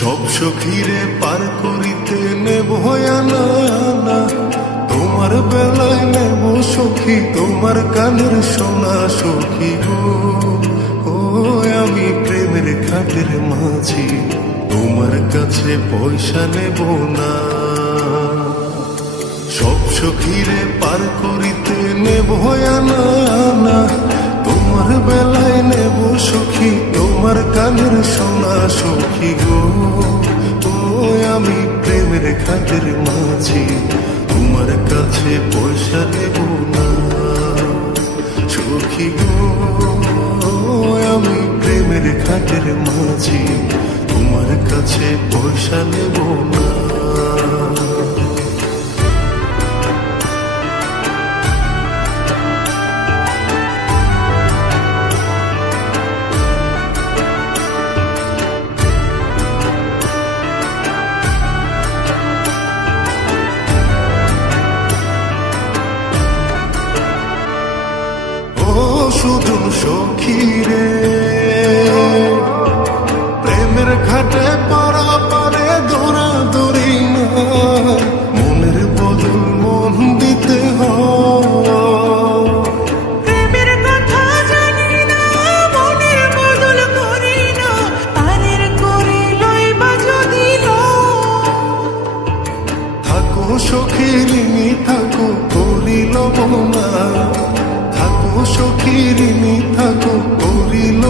সব সখীরে পার করিতে নেব আনা আনা, তোমার বেলায় নেব সখী তোমার কানের সোনা সখী গো। ও আমি প্রেমের খাটের মাঝি, তোমার কাছে পয়সা নেব না। সব সখীরে পার করিতে নেব আনা আনা, তোমার বেলায় নেব সখী তোমার কানের সোনা সখী গো। ও আমি প্রেমের খাটের মাঝি, তোমার কাছে পয়সা নেব না সখী গো। আমি প্রেমের খাটের মাঝি, তোমার কাছে পয়সা নেব না। শুধু সখী রে প্রেমের ঘাটে পারা পারে দৌড়াদৌড়ি না, মনের বদল মন দিতে হয়। প্রেমের কথা জানি না, মনের বদল করি না, পারের করে লইবা যদি থাকো সখী ঋণী থাকো করিল না, থাকো সখী ঋণী থাকো করিল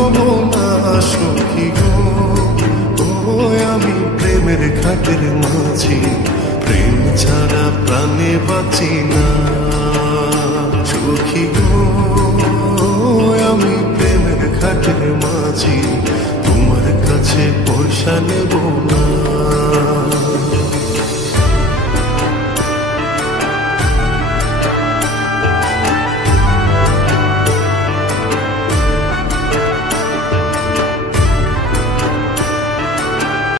না সখী গো। ও আমি প্রেমের ঘাটের মাঝি, প্রেম ছাড়া প্রাণে বাঁচি না সখী গো। আমি প্রেমের ঘাটের মাঝি, তোমার কাছে পয়সা নেব না।